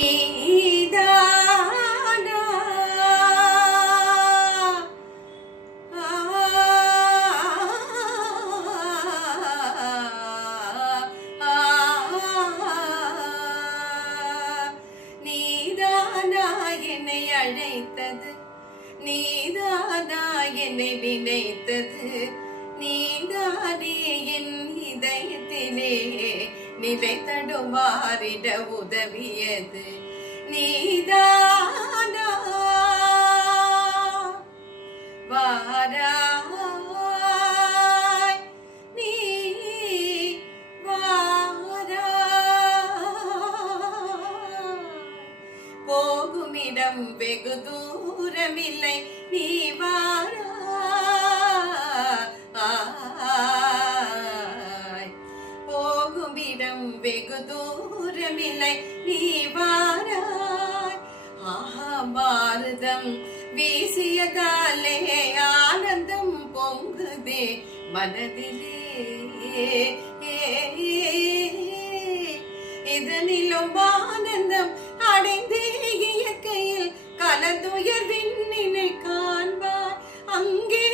நீதானா நீதானா என்னை அழைத்தது, நீதானா என்னை நினைத்தது, நீதானே என் இதயத்திலே நிலை தடுமாறிட உதவியது. நீதானா வாராய், நீ வாராய், போகுமிடம் வெகு தூரமில்லை, நீ வாராய், போகுமிடம் வெகு தூரமில்லை, நீ வாராய். மாருதம் வீசியதாலே ஆனந்தம் பொங்குதே மனதிலே, இதனிலும் ஆனந்தம் அடைந்தே இயற்கையில் கலந்துயர் விண்ணினை காண்பார், அங்கே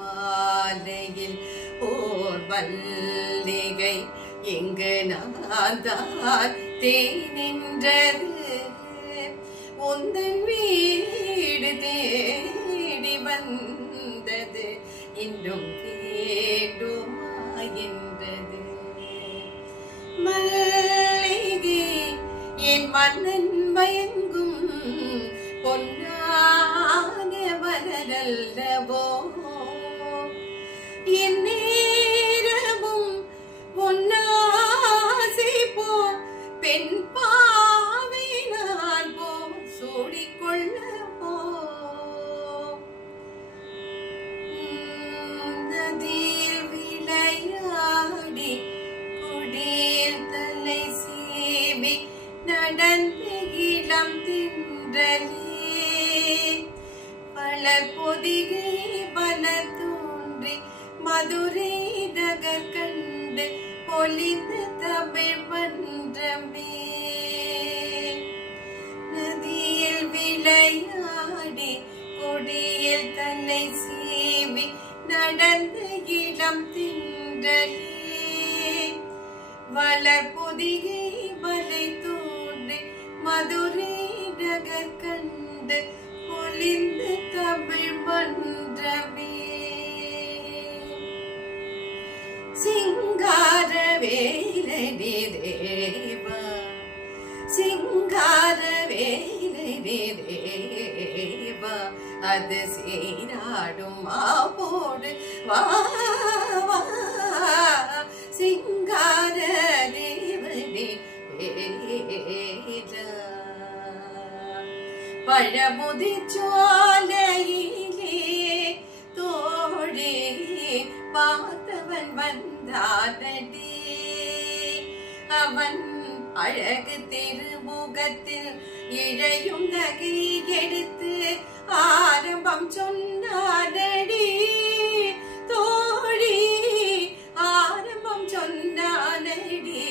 பூவாலையில் ஓர் மல்லிகை எங்கு நான் தான் தேனின்றது, உந்தன் வீடு தேடி வந்தது, இன்னும் வேண்டுமாயின்றது. மல்லிகை என் மன்னன் மயங்கும் பொன்னான மலரல்லவோ, என் நேரமும் பொன்னாசை போல் பெண் பாவை நான் போல் சூடிக்கொள்ளவோ. நதியில் விளையாடி குடியில் தலை சீவி நடந்த இளம் தின்றலே, பல பொதிகை பல தோன்றி மதுரை நகர் கண்டு பொலிந்த தமிழ் மன்றமே. நதியில் விளையாடி கொடியில் தலை சீவி நடந்த இளம் தின்றலே, வளர் பொதிகை மலை தோன்றி மதுரை நகர் கண்டு பொலிந்த தமிழ் மன்றமே. சிங்கார வேலனே தேவா, சிங்கார வேலனே தேவா, அது சீராடும் மாவோடு வா வா, சிங்கார தேவனே வேலா. பழமுதி சோலையிலே தோழி பார்த்தவன் வந்தானடி, அவன் அழகு திருமுகத்தில் இழையும் நகை எடுத்து ஆரம்பம் சொன்னானடி தோழி, ஆரம்பம் சொன்னானடி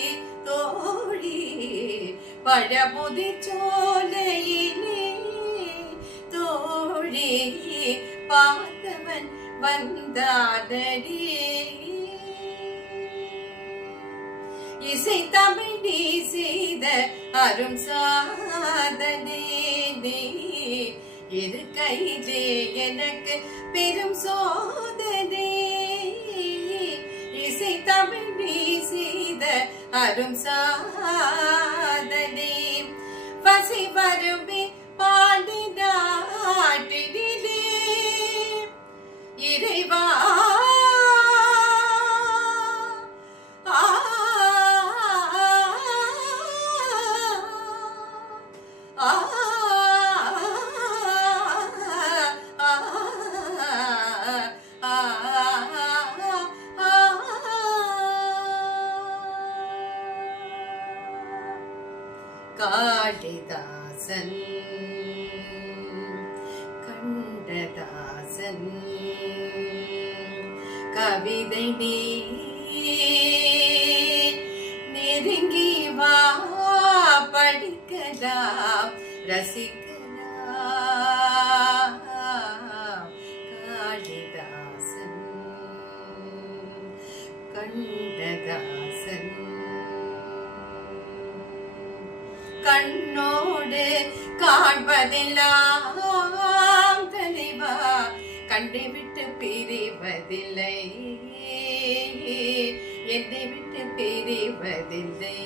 தோழி. பழமுதி சோலையிலே தோழி பார்த்தவன் வந்தானடி, இசை தமிழ் நீ செய்த அரும் சாதனை, நீ இரு கையிலே எனக்கு பெரும் சோதனை. இசை தமிழ் நீ செய்த அரும் சாதனை, பசி வருமே பாண்டி நாட்டினிலே இறைவா. காளிதாசன் கண்டதாசன் கவிதை நீ நெருங்கி வா படிக்கலாம் ரசிக்கலாம் காளிதாசன் கண்டதாசன் கண்ணோடு காண்பதெல்லாம் தலைவா கண்டை விட்டு பிரிவதில்லை என்னை விட்டு பிரிவதில்லை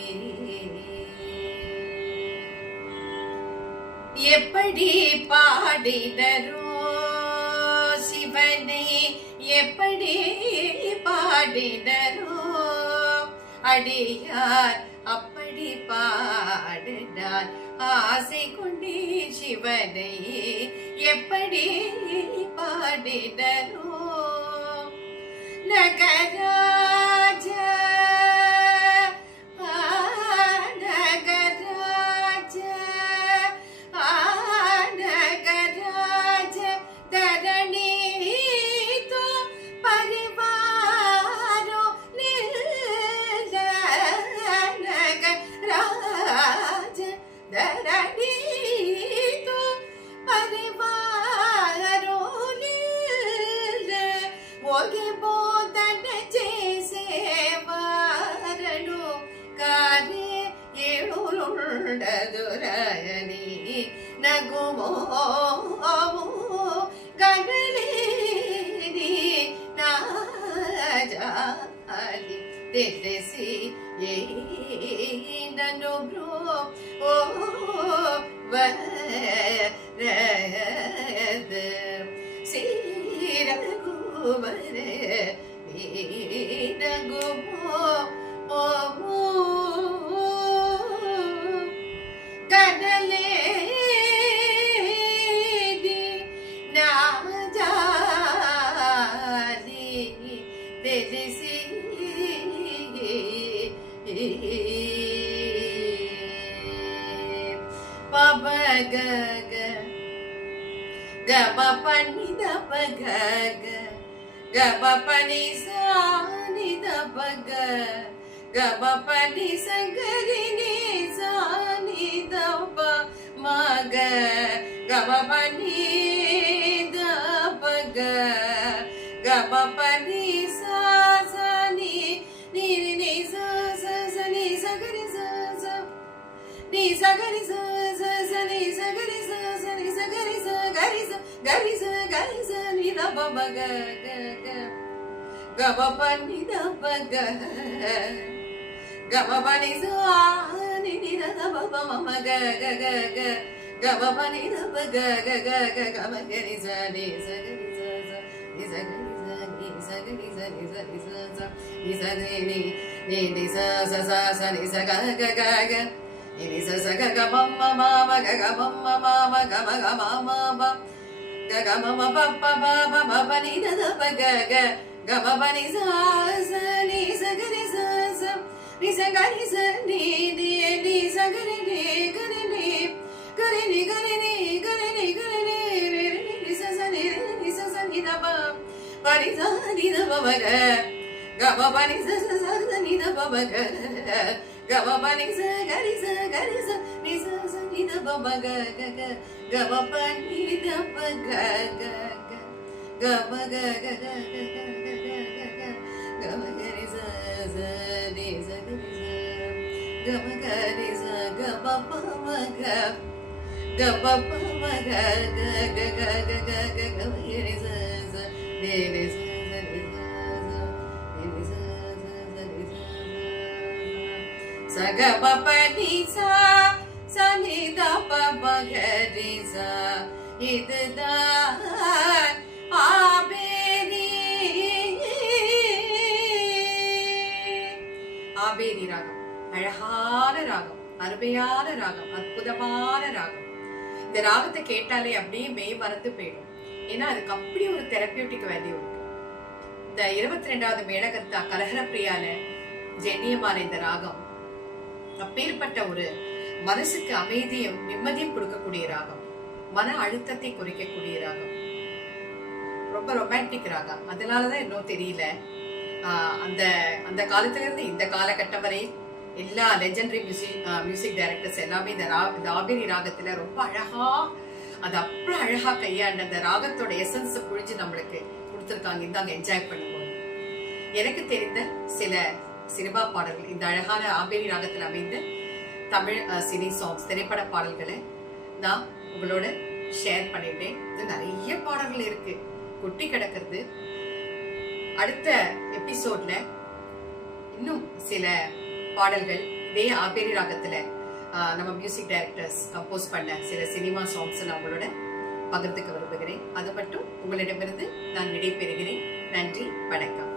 எப்படி பாடினரோ சிவனை எப்படி பாடினரோ அடியார் அப்படி பாடினார் ஆசை கொண்டே சிவனை எப்படி பாடினரோ நகராஜ நகராஜ நகராஜ தரணி தோ பரிவாரோ நில நகராஜ தரணி தோ பரிவாரோ நில ஓகே போதன చేసేవారను కాదే ఏడురుండదురని నగుమో గగలేని నాజాలి తెసి నన్ను బ్రో ఓ వరద సీరగువరే నీనగుమో ఓ కదలేది నాజాలి తెలిసి పబగ గబ పని దబగ గబ పని సాని దబగ గబ పని సగరి ని సాని దబ మగ గబ పని దబగ గబ పని సాని ని ని సా సా ని సగరి సా సా ని సగరి సా సా ని సగరి సా సా ని సగరి సా గరి సా గరి సా గరి సా ని దబ మగ గబ పని దబ గ గబ పని సా ని ని దబ మమ గ గ గ గ గబ పని దబ గ గ గ గ గబ గరి సా ని సగరి సా సా ని సగరి సా ని సగరి సా ని సగరి సా సా ని సగరి ని ని సా సా సా సా ని సగ గ గ గ ని స స గ గ మమ మమ గ గ మమ మమ గ మ గ మమ మ గ గ మమ ప ప ప ప మ ప ని ద ద ప గ గ గ మ ప ని సా సా ని స గ రి సా సా ని స గ రి స ని ని ని స గ రి ని గ రి ని గ రి ని గ రి ని గ రి ని గ రి ని రి రి ని స స ని ని స స ని ద ప ప ని స ని ద ప మ గ గ మ ప ని స స స ని ద ప మ గ గ మ ప ని స గ రి స ని స స ని ద ప మ గ గ గ గ మ ప ని ద ప గ గ గ గ మ గ గ గ గ గ గ గ మ గ రి స స ని స గ రి స గ మ గ రి స గ మ ప మ గ గ మ ప మ గ గ గ గ గ గ గ గ మ గ రి స స ని ని స స ని స స ని ని స స స ని స స గ ప ప ని సా సా ని ద ప మ గ రి సా இதுதான் ஆபேரி ஆபேரி ராகம். அழகான ராகம், அருமையான ராகம், அற்புதமான ராகம். இந்த ராகத்தை கேட்டாலே அப்படியே மெய் மறந்து போயிடும். ஏன்னா அதுக்கு அப்படி ஒரு தெரப்பியூட்டிக் வேல்யூ இருக்கு. இந்த 22வது மேளகர்த்தா கலஹர பிரியால ஜென்னியமான இந்த ராகம் அப்பேற்பட்ட ஒரு மனசுக்கு அமைதியும் நிம்மதியும் கொடுக்கக்கூடிய ராகம், மன அழுத்தத்தை குறைக்கக்கூடிய ராகம், ரொம்ப ரொமான்டிக் ராகம். அதனாலதான் இன்னும் தெரியல அந்த அந்த காலத்துல இருந்து இந்த காலகட்டம் வரை எல்லா லெஜெண்டரி மியூசிக் டைரக்டர்ஸ் எல்லாமே இந்த ஆபேரி ராகத்துல ரொம்ப அழகா, அது அப்படி அழகா கையாண்ட அந்த ராகத்தோட எசன்ஸ் புழிஞ்சு நம்மளுக்கு கொடுத்துருக்காங்க. இந்தாங்க என்ஜாய் பண்ணுவோம். எனக்கு தெரிந்த சில சினிமா பாடல்கள், இந்த அழகான ஆபேரி ராகத்தில் அமைந்த தமிழ் சினி சாங்ஸ், திரைப்பட பாடல்களை நான் உங்களோட ஷேர் பண்ணிட்டேன். இது நிறைய பாடல்கள் இருக்கு, கொட்டி கிடக்கிறது. அடுத்த எபிசோட்ல இன்னும் சில பாடல்கள் இதே ஆபேரி ராகத்துல நம்ம மியூசிக் டைரக்டர்ஸ் கம்போஸ் பண்ண சில சினிமா சாங்ஸ் நான் உங்களோட பகிர்ந்துக்க விரும்புகிறேன். அது மட்டும் உங்களிடமிருந்து நான் விடைபெறுகிறேன். நன்றி, வணக்கம்.